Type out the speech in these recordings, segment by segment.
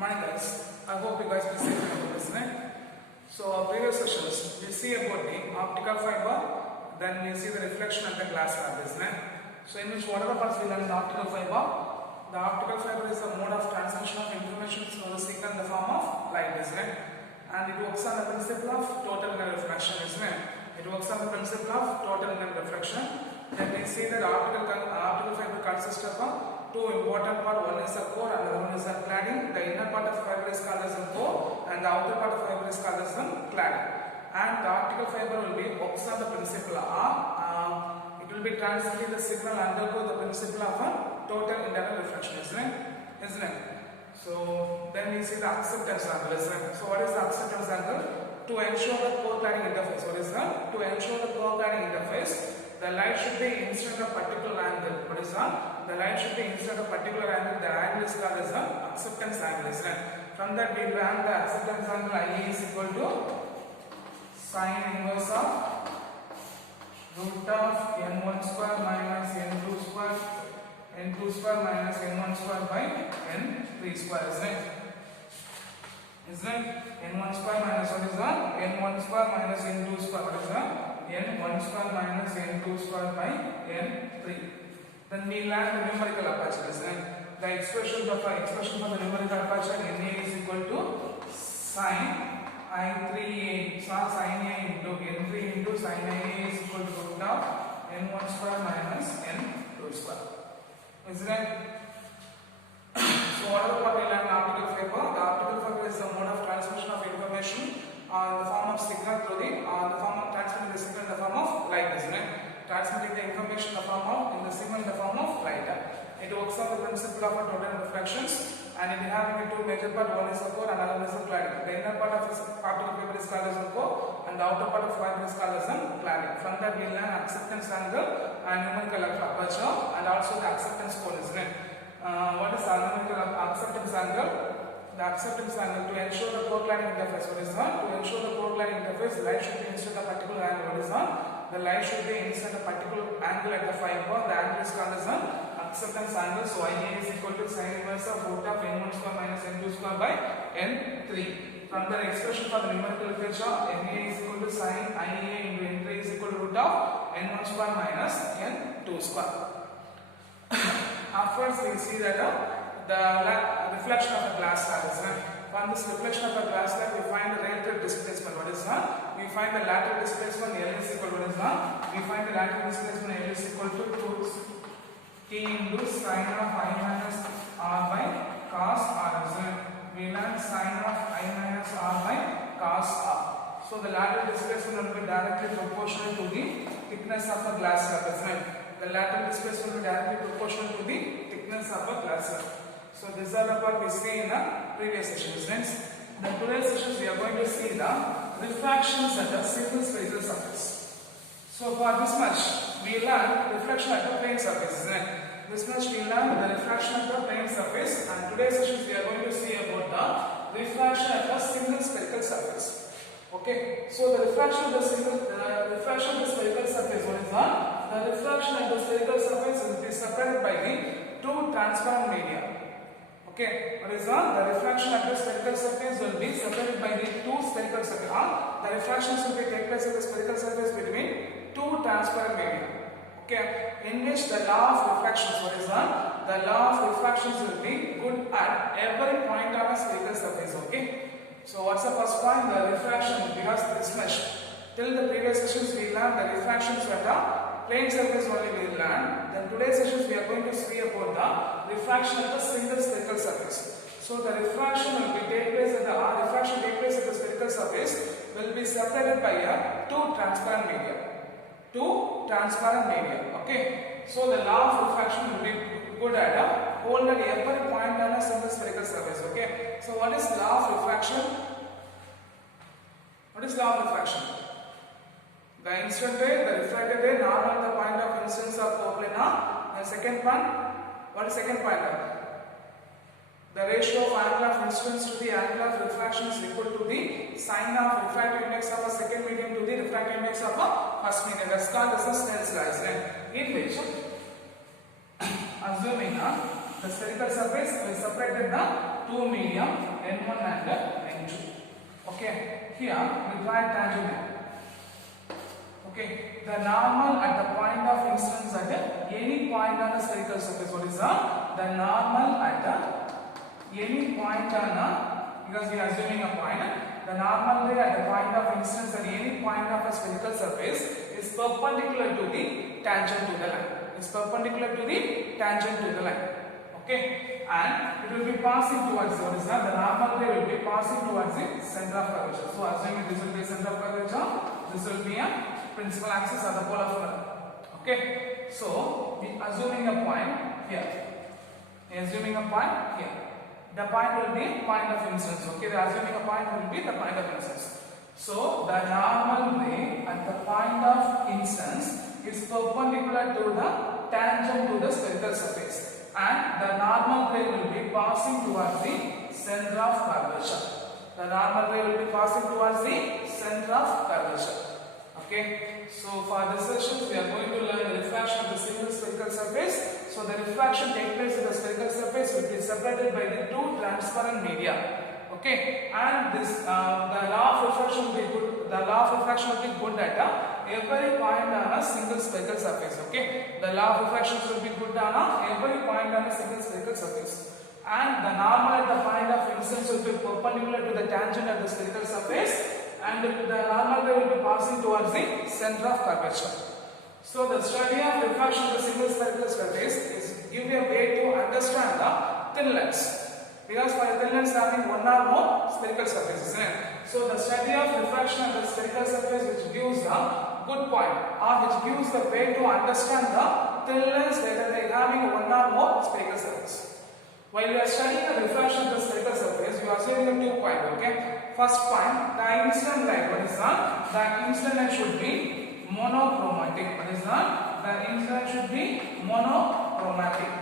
Morning guys, I hope you guys will see about this, right? So our previous sessions, we see about the optical fiber, then we see the reflection and the glass fibers, right? So in which what are the parts we learn in the optical fiber? The optical fiber is a mode of transmission of information through the signal in the form of light, isn't it? And it works on the principle of total and reflection, isn't it? It works on the principle of total and reflection. Then we see that optical fiber consists of two important parts. One is the core and the other one is the cladding. The inner part of fiber is called as the core and the outer part of fiber is called as the cladding. And the optical fiber will be works on the principle of it will be transmitting the signal undergo the principle of a total internal reflection, isn't it? Isn't it? So then we see the acceptance angle, isn't it? So what is the acceptance angle? To ensure the core cladding interface. What is that? To ensure the core cladding interface, the light should be instead of particular angle. What is that? The light should be instead of particular angle. The angle is called as the acceptance angle, isn't it? From that we learn the acceptance angle IA is equal to sine inverse of root of n1 square minus n2 square n2 square minus n1 square by n3 square, isn't it? Isn't it? n1 square minus what is that? n1 square minus n2 square. What is that? n1 square minus n2 square by n3. Then we learn the numerical aperture, isn't it? The expression for the numerical aperture Na is equal to sine I3A, sine A into n3 into sine A is equal to root of n1 square minus n2 square. Isn't it? So what are the part we learn in optical fiber? The optical fiber is the mode of transmission of information in the form of signal through the form of transmitting the signal in the form of light, isn't it? Transmitting the information in the form of signal in the form of light. It works on the principle of total reflections, and it having two major parts. One is the core and another is the cladding. The inner part of the optical fiber is called as the core, and the outer part of the fiber is called as the cladding. From that we learn acceptance angle and numerical aperture, and also the acceptance cone, isn't it? What is the numerical acceptance angle? The acceptance angle to ensure the core cladding interface. What is that? To ensure the core cladding interface, the light should be instead of a particular angle. What is that? The light should be instead of a particular angle at the fiber. The angle is called as the acceptance angle. So IA is equal to sine inverse of root of n1 square minus n2 square by n3. From the expression for the numerical aperture, Na is equal to sine IA into n3 is equal to root of n1 square minus n2 square. Afterwards, we see that the reflection of a glass slab is right. From this reflection of a glass slab, we find the relative displacement. What is that? We find the lateral displacement L is equal to what is that? We find the lateral displacement L is equal to 2 T into sine of I minus R by cos R. We learn sine of I minus R by cos R. So the lateral displacement will be directly proportional to the thickness of the glass slab, isn't it? The lateral displacement will be directly proportional to the thickness of a glass slab. So these are the part we see in the previous sessions, friends. In the today's sessions we are going to see the refractions at a single spherical surface. So for this much we learn reflection at a plane surface, isn't it? This much we learn the refraction at the plane surface, and today's sessions we are going to see about the refraction at a single spherical surface. Okay, so the refraction of the spherical surface, what is that? The refraction of the spherical surface will be separated by the two transparent media. Okay, what is that? The refraction of the spherical surface will be separated by the two spherical surfaces. The refractions will take place at the spherical surface between two transparent media. Okay, in which the law of refractions, what is that? The law of refractions will be good at every point on a spherical surface. Okay, so what's the first point? The refraction, because this much. Till the previous sessions we learned the refractions at a plane surface only we learned. Then today's sessions we are going to see about the refraction at the single spherical surface. So the refraction will be take place at the spherical surface will be separated by two transparent media. Okay. So the law of refraction will be good at hold at every point on a single spherical surface. Okay. So what is law of refraction? What is law of refraction? The incident ray, the refracted ray, normal the point of incidence of coplanar. The second point, what is second point? The ratio of angle of incidence to the angle of refraction is equal to the sine of refractive index of a second medium to the refractive index of a first medium. That's called as a Snell's law, in which assuming the spherical surface we separated the two medium n1 and n2. Okay, here we try tangent. Okay, the normal at the point of incidence at any point on the spherical surface. What is the normal at any point on because we are assuming a point. The normal ray at the point of incidence at any point of a spherical surface is perpendicular to the tangent to the line. It's perpendicular to the tangent to the line. Okay, and it will be passing towards the normal ray will be passing towards the center of curvature. So assuming this will be center of curvature, this will be a principal axis or the pole of curve. Okay, so we assuming a point here. Assuming a point here. The point will be point of incidence. Okay, the assuming a point will be the point of incidence. So the normal ray at the point of incidence is perpendicular to the tangent to the spherical surface, and the normal ray will be passing towards the center of curvature. The normal ray will be passing towards the center of curvature. Okay, so for this session we are going to learn the refraction of the single spherical surface. So the refraction takes place in the spherical surface will be separated by the two transparent media. Okay, and this the law of refraction will be good. The law of refraction will be good at every point on a single spherical surface. Okay, the law of refraction will be good on every point on a single spherical surface, and the normal at the point of incidence will be perpendicular to the tangent of the spherical surface, and the normal ray will be passing towards the center of curvature. So the study of refraction of the single spherical surface is give you a way to understand the thin lens, because for a thin lens having one or more spherical surfaces. So the study of refraction of the spherical surface which gives the good point or which gives the way to understand the thin lens whether they having one or more spherical surface. While you are studying the refraction of the spherical surface, you are assuming a 2 point. Okay, first point, the incident light. What is that? The incident light should be monochromatic. What is that? The incident should be monochromatic.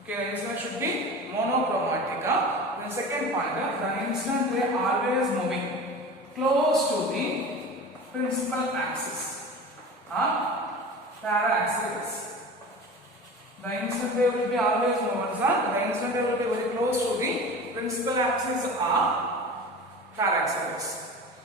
Okay, the incident should be monochromatic. The second point, the incident ray always moving close to the principal axis, para-axis. The incident ray will be always moving. The incident ray will be very close to the principal axis or para-axis.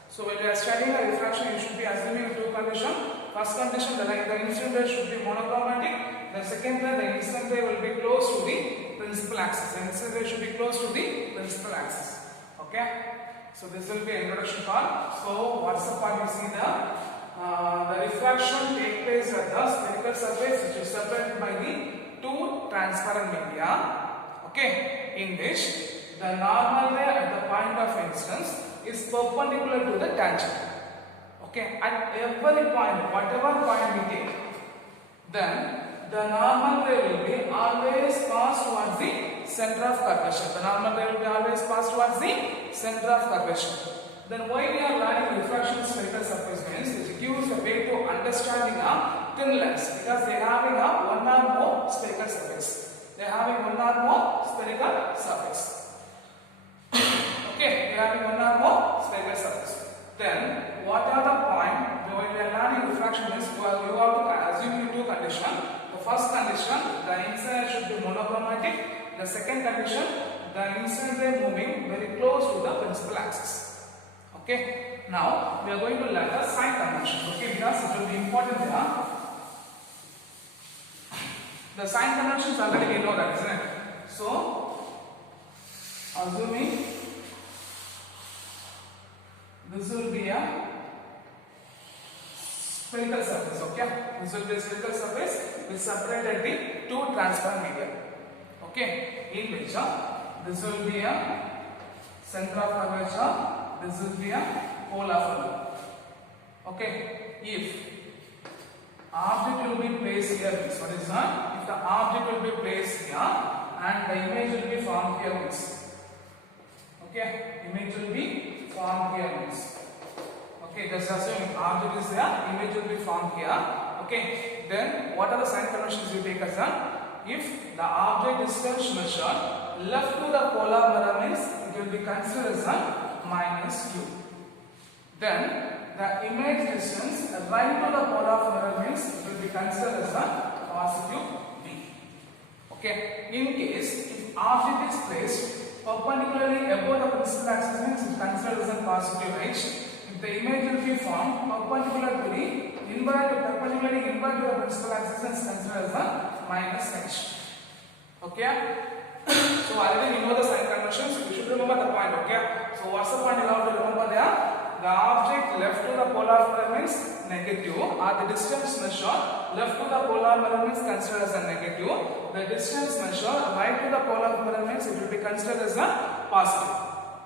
So when we are studying the refraction, you should be assuming two conditions. First condition, the incident ray should be monochromatic. The second one, the incident ray will be close to the principal axis. The incident ray should be close to the principal axis. Okay. So this will be introduction part. So what's the part? You see the refraction take place at the spherical surface, which is separated by the two transparent media. Okay, in which the normal ray at the point of incidence is perpendicular to the tangent. Okay, at every point, whatever point we take, then the normal ray will be always passed towards the center of curvature. The normal ray will be always passed towards the center of curvature. Then why we are learning refraction of spherical surface means it gives a way to understanding a thin lens, because they are having a one or more spherical surface. They are having one or more spherical surface. Okay, we are having one or more spherical surface. Then what are the point when we are learning refraction means you have to assume two conditions. The first condition, the incident should be monochromatic. The second condition, the incident ray moving very close to the principal axis. Okay, now we are going to learn the sign convention. Okay, because it will be important here. The sign conventions already we know that, isn't it? So, assuming this will be a spherical surface. Okay, this will be a spherical surface which separated the two transparent media. Okay, in which this will be a center of curvature, this will be a pole of curve. Okay, if object will be placed here, what is that? If the object will be placed here and the image will be formed here, okay, image will be formed here. Okay, just assuming object is there, image will be formed here. Okay, then what are the sign conventions you take as a? If the object distance measured left to the polar mirror means it will be considered as a -u. Then the image distance right to the polar mirror means it will be considered as a +v. Okay, in case if object is placed perpendicularly above the principal axis means it considered as a positive edge. If the image will be formed perpendicular to the perpendicularly invert to the principal axis is considered as a minus edge. Okay. So already we know the sign convention, so you should remember the point. Okay. So what's the point you have to remember there? The object left to the polar mirror means negative, or the distance measured left to the polar mirror means considered as a negative. The distance measured right to the polar mirror means it will be considered as a positive.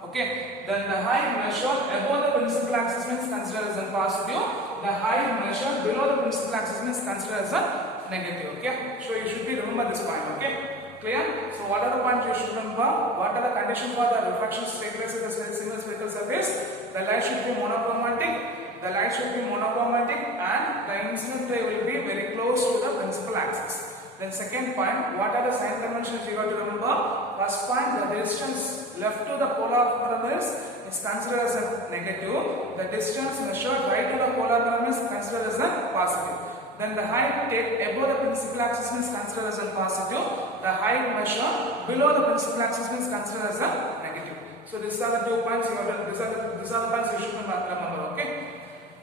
Okay. Then the height measured above the principal axis means considered as a positive. The height measured below the principal axis means considered as a negative. Okay. So you should be remember this point. Okay. Clear? So what are the points you should remember? What are the conditions for the reflection take place in the single spherical surface? The light should be monochromatic. The light should be monochromatic, and the incident ray will be very close to the principal axis. Then second point, what are the sign conventions you have to remember? First point, the distance left to the polar mirror is considered as a negative. The distance measured right to the polar mirror is considered as a positive. Then the height take above the principal axis is considered as a positive. The height measured below the principal axis is considered as a negative. So these are the 2 points you have to, these are the points you should remember. Okay.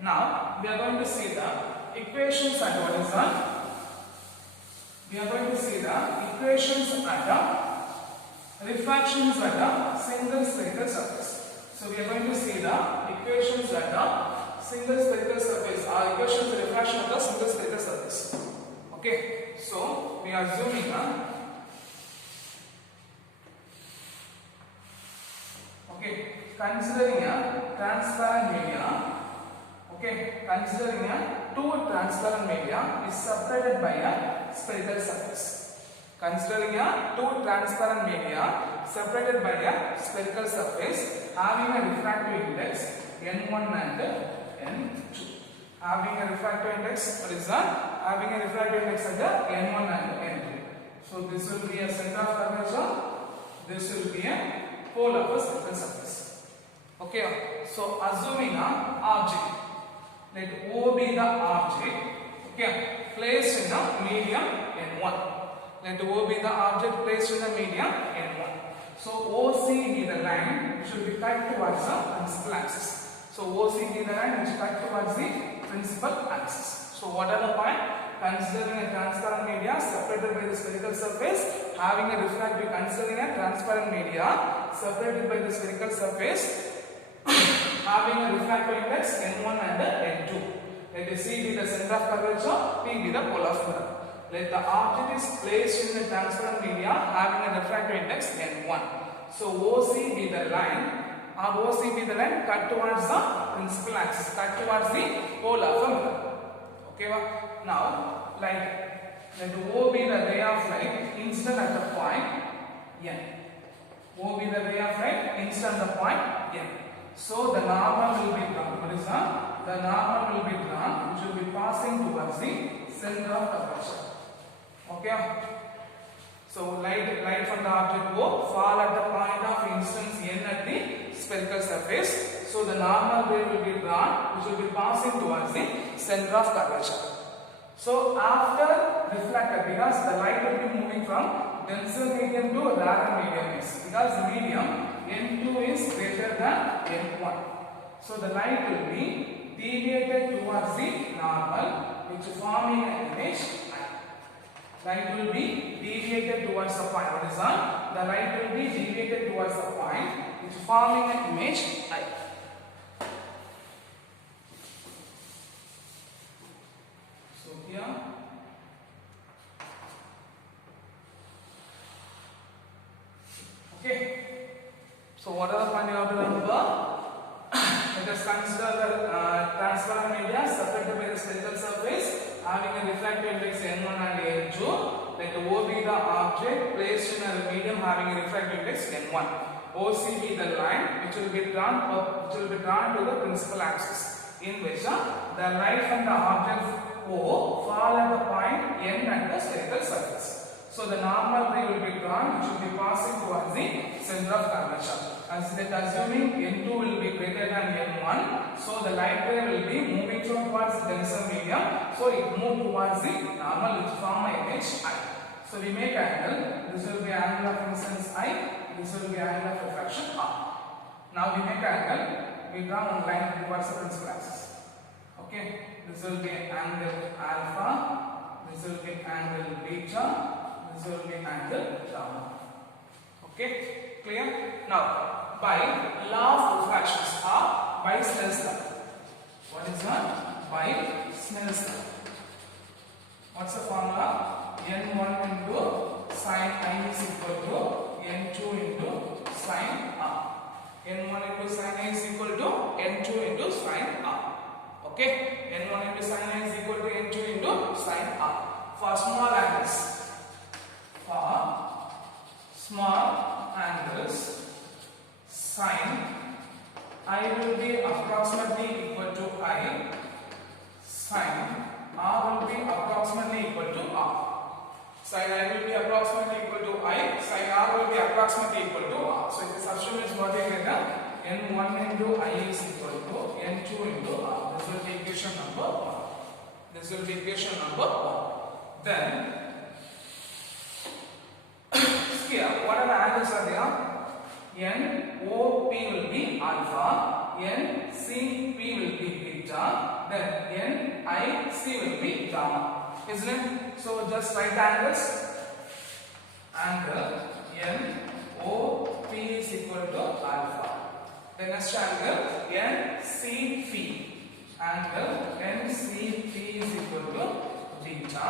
Now we are going to see the equations and what is that? We are going to see the equations and the refractions at a single spherical surface. So we are going to see the equations at a single spherical surface, or equations of refraction of the single spherical surface. Okay, so we are zooming on. Okay, considering a transparent media. Okay, considering a two transparent media is separated by a spherical surface. Considering a two transparent media separated by a spherical surface having a refractive index n1 and n2. Having a refractive index, what is that? Having a refractive index at the n1 and n2. So this will be a center of curvature. This will be a pole of a spherical surface. Okay. So assuming an object, let O be the object. Okay. Placed in the medium n1. Let O be the object placed in the medium n1. So OC be the line which will be cut towards the principal axis. So OC be the line which cut towards the principal axis. So what are the point? Considering a transparent media separated by the spherical surface, having a refractive, considering a transparent media separated by the spherical surface, having a refractive index n1 and n2. Let C be the center of curvature, P be the pole of mirror. Let the object is placed in the transparent media having a refractive index n1. So OC be the line. OC be the line cut towards the principal axis, cut towards the pole of a mirror. Okay, now let O be the ray of light incident at the point N. O be the ray of light incident at the point N. So the normal will be drawn. What is that? The normal will be drawn, which will be passing towards the center of curvature. Okay. So light from the object O fall at the point of instance N at the spherical surface. So the normal ray will be drawn, which will be passing towards the center of curvature. So after reflected, because the light will be moving from denser medium to rarer medium, because the medium N2 is greater than N1. So the light will be deviated towards the normal, which forming an image. Light will be deviated towards the point. What is that? The light will be deviated towards the point, which forming an image I. So here, okay. So what are the point you have to remember? Let us consider the transparent media separated by the spherical surface having a refractive index n1 and n2. Let O be the object placed in a medium having a refractive index n1. OC be the line which will be drawn to the principal axis, in which the light from the object O fall at the point N at the spherical surface. So the normal ray will be drawn, which will be passing towards the center of curvature. As that assuming N2 will be greater than N1, so the light ray will be moving towards the denser medium. So it moves towards the normal, which form an image I. So we make angle. This will be angle of instance I. This will be angle of refraction R. Now we make angle. We draw one line towards the principal axis. Okay. This will be angle alpha. This will be angle beta. This will be angle gamma. Okay. Clear? Now, by law of refractions or by Snell's law. What is that? By Snell's law. What's the formula? N1 into sin I is equal to N2 into sin R. N1 into sin I is equal to N2 into sin R. Okay? N1 into sin I is equal to N2 into sin R. For small angles. For small angles, sin I will be approximately equal to I. Sin R will be approximately equal to R. Sin I will be approximately equal to I. Sin R will be approximately equal to R. So if the substitute is what we get, N1 into I is equal to N2 into R. This will be equation number 1. This will be equation number 1. Then, here, what are the angles are there? NOP will be alpha, NCP will be beta, then NIC will be gamma. Isn't it? So just write the angles. Angle NOP is equal to alpha. The next angle NCP. Angle NCP is equal to beta.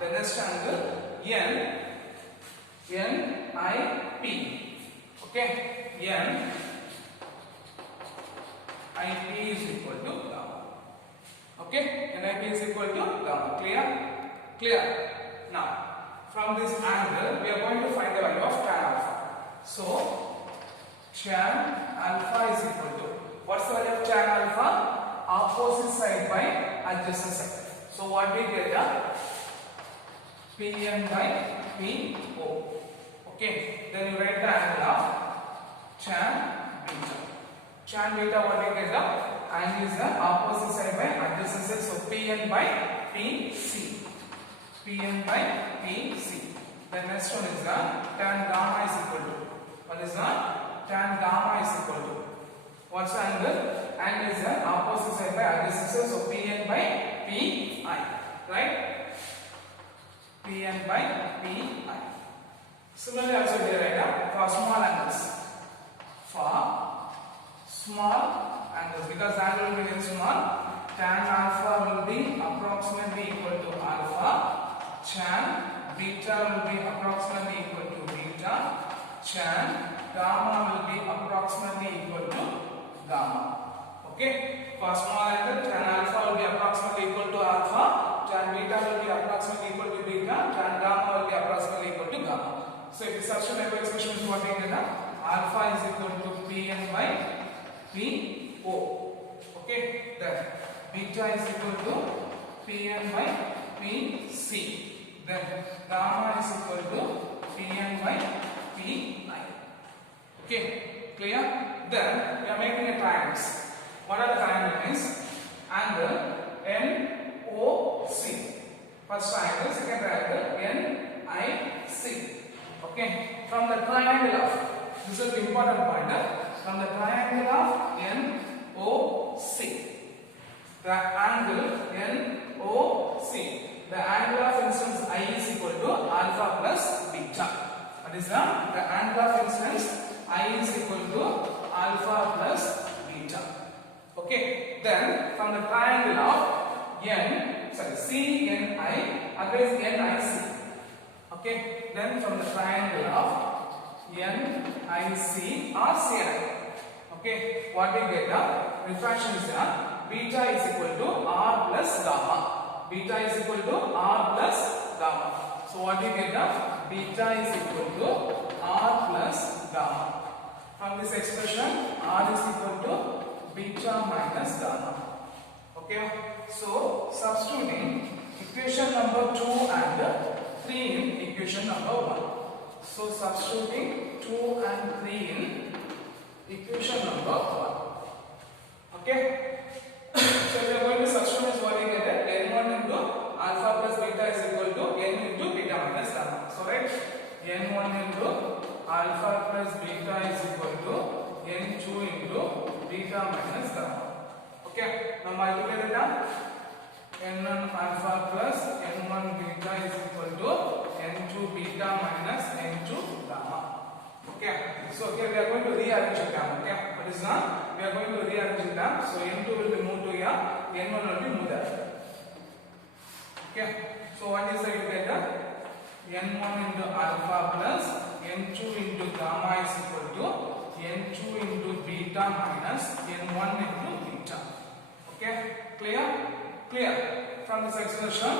The next angle NIP. Okay, NIP is equal to gamma. Okay, NIP is equal to gamma. Clear? Clear. Now, from this angle, we are going to find the value of tan alpha. So, tan alpha is equal to, what's the value of tan alpha? Opposite side by adjacent side. So, what we get? Pn by Po. Okay, then you write the angle of tan beta. Tan beta, what we get? Angle is the opposite side by adjacent side. So Pn by Pc. Pn by Pc. The next one is the tan gamma is equal to. What is that? Tan gamma is equal to. What's the angle? Angle is the opposite side by adjacent side. So Pn by Pi. Right? Pn by Pi. Similarly, also here right for small angles. For small angles, because angle will be very small, tan alpha will be approximately equal to alpha, tan beta will be approximately equal to beta, tan gamma will be approximately equal to gamma. Okay, for small angle, tan alpha will be approximately equal to alpha, tan beta will be approximately equal to beta, tan gamma will be approximately equal to gamma. So if the substitute expression is what we get, alpha is equal to Pn by Po. Okay, then beta is equal to Pn by Pc. Then gamma is equal to Pn by Pi. Okay, clear? Then we are making a triangles. What are the triangles? Angle NOC. First triangle, second triangle NIC. Okay, from the triangle of, this is the important point, from the triangle of NOC, the angle NOC, the angle of instance I is equal to alpha plus beta. That is the angle of instance I is equal to alpha plus beta. Okay, then from the triangle of CNI against NIC. Okay, then from the triangle of NIC or CNI. Okay, what we get? Refraction is beta is equal to R plus gamma. Beta is equal to R plus gamma. So what we get? Beta is equal to R plus gamma. From this expression, R is equal to beta minus gamma. Okay, so substituting equation number 2 and 3 in equation number 1. So substituting 2 and 3 in equation number 1. Okay. So we are going to substitute what we get N1 into alpha plus beta is equal to N into beta minus gamma. So right, N1 into alpha plus beta multiply the term. N1 alpha plus N1 beta is equal to N2 beta minus N2 gamma. Okay, so here we are going to rearrange the term. Okay, what is now? We are going to rearrange the term. So N2 will be moved to here, N1 will be moved there. Okay, so what is the equation? N1 into alpha plus N2 into gamma is equal to N2 into beta minus N1 into beta. Okay, clear? Clear? From this expression,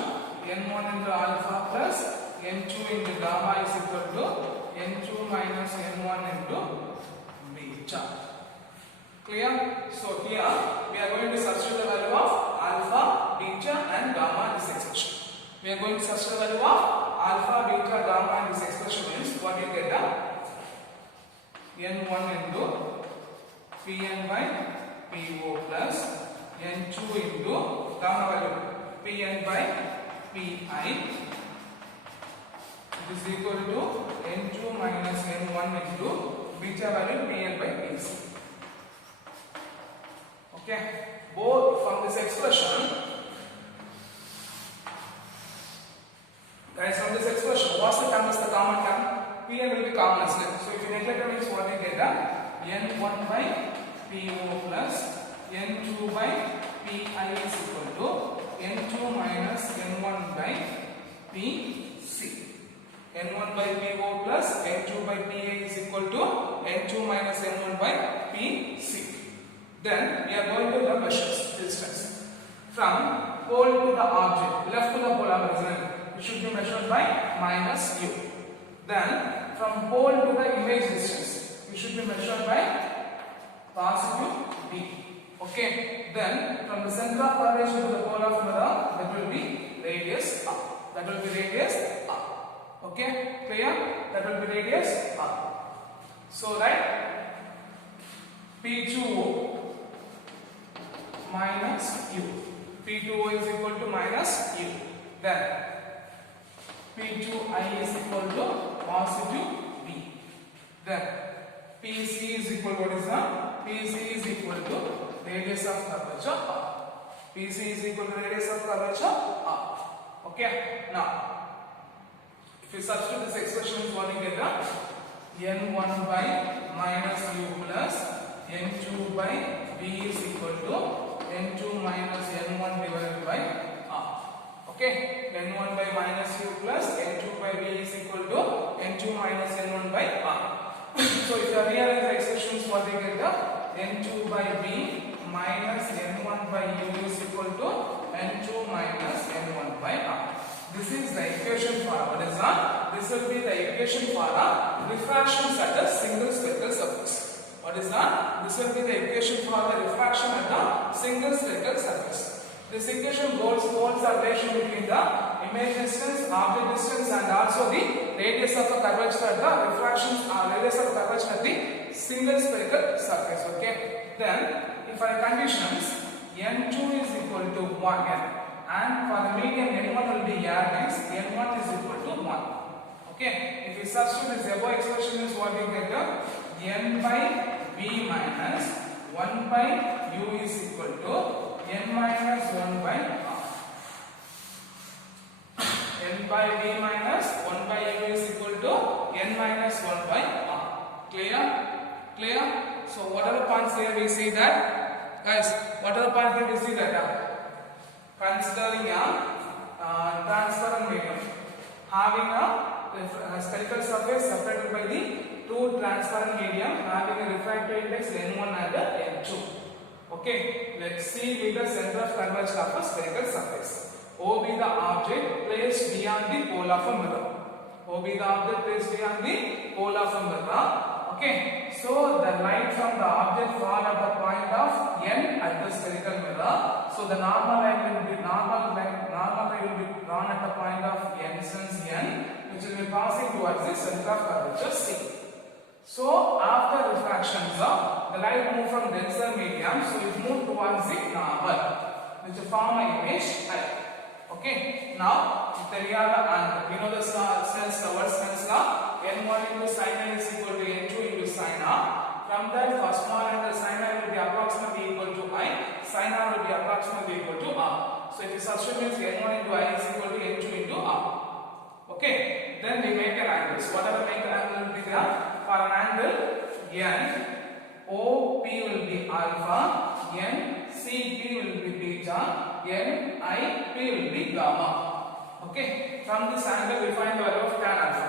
N1 into alpha plus N2 into gamma is equal to N2 minus N1 into beta. Clear? So here we are going to substitute the value of alpha, beta and gamma in this expression. We are going to substitute the value of alpha, beta, gamma in this expression means what you get? N1 into Pn by Po plus N2 into gamma value Pn by Pi is equal to N2 minus N1 into beta value Pn by Pc. Okay, both from this expression, guys, from this expression, what's the term is the common term? Pn will be common, so if you neglect it means what you get? N1 by Po plus N2 by Pi is equal to N2 minus N1 by Pc. N1 by Po plus N2 by Pi is equal to N2 minus N1 by Pc. Then we are going to the measures distance from pole to the object, left to the pole horizontal. It should be measured by minus u. Then from pole to the image distance, it should be measured by positive d. Okay. Then from the center of curvature to the pole of mirror, that will be radius r. That will be radius r. Okay. Clear? That will be radius r. So write P2O minus u. P2O is equal to minus u. Then P2I is equal to positive b. Then PC is equal to what is that? PC is equal to radius of curvature r. PC is equal to radius of curvature r. Okay. Now, if you substitute this expression, what you get? N1 by minus u plus N2 by b is equal to N2 minus N1 divided by r. Okay, N1 by minus u plus N2 by b is equal to N2 minus N1 by r. So if you rearrange the expressions, what you get? N2 by b minus N1 by u is equal to N2 minus N1 by r. This is the equation for what is that? This will be the equation for refractions at a single spherical surface. What is that? This will be the equation for the refraction at a single spherical surface. This equation holds the relation between the image distance, object distance, and also the radius of the curvature at the refractions radius of curvature at the single spherical surface. Okay. Then, if our conditions n2 is equal to 1 and for the medium n1 will be here, means n1 is equal to 1. Okay. If we substitute this above expression, is what we get? N by b minus 1 by u is equal to n minus 1 by r. N by b minus 1 by u is equal to n minus 1 by r. Clear? Clear? So what are the points here we see that? Guys, what are the points here we see that? Considering a transparent medium having a spherical surface separated by the two transparent medium having a refractive index n1 and n2. Okay, let's see with the center of curvature of a spherical surface. O be the object placed beyond the pole of a mirror. O be the object placed beyond the pole of a mirror. Okay, so the light from the object fall at the point of n at the spherical mirror. So the normal line will be drawn at the point of n since n, which will be passing towards the center of curvature C. So after refractions, the light move from denser medium, so it moved towards the normal, which will form an image I. Okay. Now, if the real and we know the Snell's law, n1 into sin n is equal to n2 into sin r. From that, for small n, the sin r will be approximately equal to I. sin r will be approximately equal to r. So if you substitute means n1 into I is equal to n2 into r. Okay, then we make an angle. So whatever make an angle will be there. For an angle n, OP will be alpha, n CP will be beta, n IP will be gamma. Okay, from this angle we find the value of tan alpha.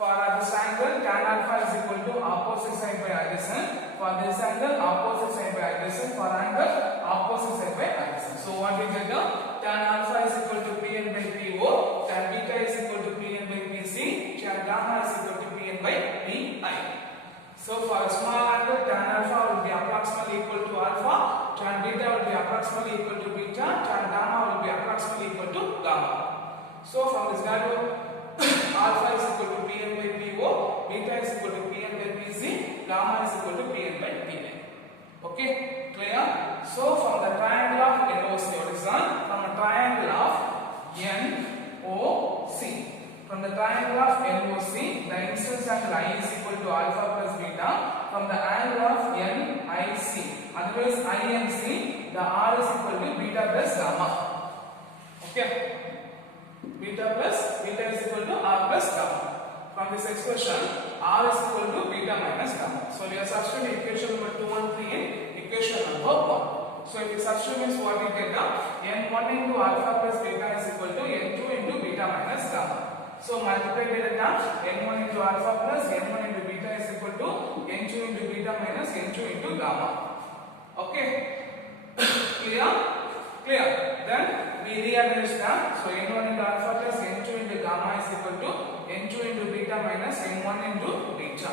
For this angle, tan alpha is equal to opposite side by adjacent. For this angle, opposite side by adjacent. For angle, opposite side by adjacent. So what we get now? Tan alpha is equal to Pn by Po. Tan beta is equal to Pn by Pc. Tan gamma is equal to Pn by Pi. So for a small angle, tan alpha will be approximately equal to alpha. Tan beta will be approximately equal to beta. Tan gamma will be approximately equal to gamma. So from this value, alpha is equal to Pn by Po, beta is equal to Pn by Pc, gamma is equal to Pn by Pn. Okay, clear? So from the triangle of NOC, what is done? From a triangle of NOC, from the triangle of NOC, the instance angle I is equal to alpha plus beta. From the angle of NIC, otherwise INC, the R is equal to beta plus gamma. Okay. Beta is equal to R plus gamma. From this expression, R is equal to beta minus gamma. So we are substituting equation number 2 and 3 in equation number 1. So if we substitute means what we get now, n1 into alpha plus beta is equal to n2 into beta minus gamma. So multiply by the terms, n1 into alpha plus n1 into beta is equal to n2 into beta minus n2 into gamma. Okay, clear? Clear? Then we rearrange that. So n1 into alpha plus n2 into gamma is equal to n2 into beta minus n1 into beta.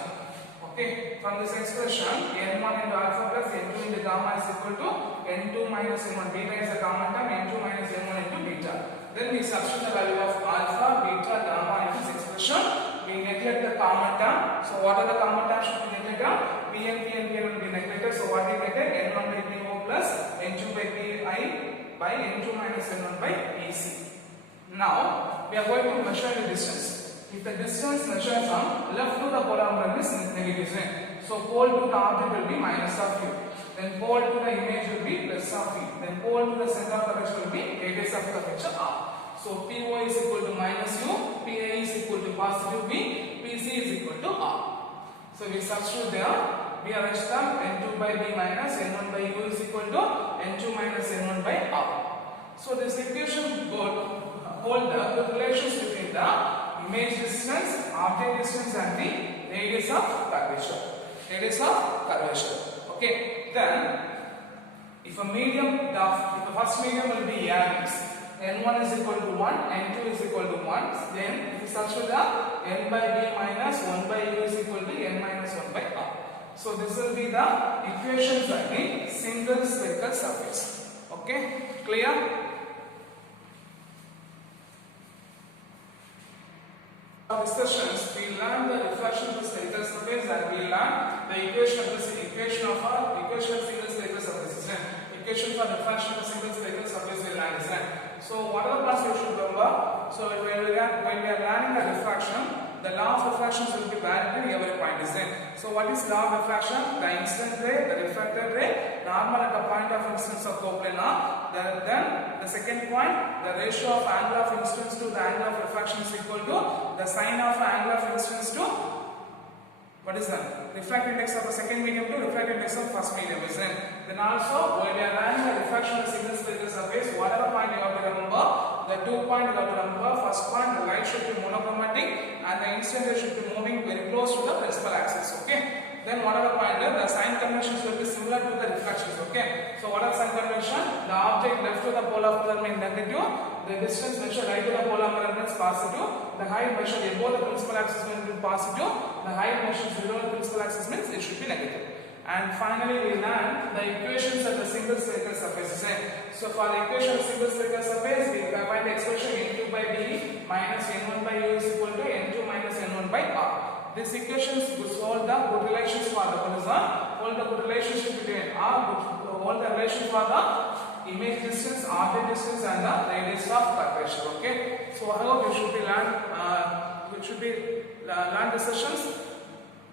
Okay, from this expression, n1 into alpha plus n2 into gamma is equal to n2 minus n1. Beta is a common term, n2 minus n1 into beta. Then we substitute the value of alpha, beta, gamma in this expression. We neglect the common term. So what are the common terms should be neglected? Pn will be neglected. So what we get? n1 by Po plus n2 by Pi by n2 minus n1 by Pc. Now we are going to measure the distance. If the distance measured from left to the polar is negative, so pole to the object will be minus of u. Then pole to the image will be plus of v. Then pole to the center of curvature will be radius of curvature r. So PO is equal to minus u, PA is equal to positive v, PC is equal to r. So we substitute there. We arrange them n2 by b minus n1 by u is equal to n2 minus n1 by r. So this equation hold the good relations between the image distance, object distance and the radius of curvature. Radius of curvature. Okay. Then if a medium, if the first medium will be A's, n1 is equal to 1, n2 is equal to 1. Then if you substitute the n by b minus 1 by u is equal to n minus 1 by r. So this will be the equations of the single spherical surface. Okay, clear? Discussions, we learn the reflection of the spherical surface and we learn the equation of single spherical surface. Equation for reflection of the single spherical surface we learn. So what are the parts you should remember? So when we are learning the refraction, the law of refraction will be valid in every point. So what is law of refraction? The incident ray, the reflected ray, normal at the point of incidence of coplanar. Then the second point, the ratio of angle of incidence to the angle of refraction is equal to the sine of angle of incidence to what is that? Refractive index of the second medium to refractive index of first medium. Then also when we are learning the refraction of the single spherical surface, whatever point you have to remember, the 2 point you have to remember. First point, the light should be monochromatic and the incident ray should be moving very close to the principal axis. Okay. Then whatever point, the sign conventions will be similar to the refractions. Okay. So what are sign convention? The object left to the polar mirror means negative. The distance measured right to the polar mirror means positive. The height measured above the principal axis means positive. The height measured below the principal axis means it should be negative. And finally we learn the equations of the single spherical surface. So for the equation of single spherical surface, we find the expression n2 by b minus n1 by u is equal to n2 minus n1 by r. These equations hold the good relations for the horizon, hold the good relationship between r, hold the relation for the image distance, object distance and the radius of curvature. Okay. So I hope you should be learn the sessions.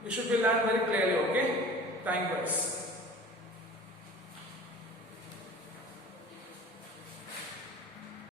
You should be learned very clearly. Okay. Thank you guys.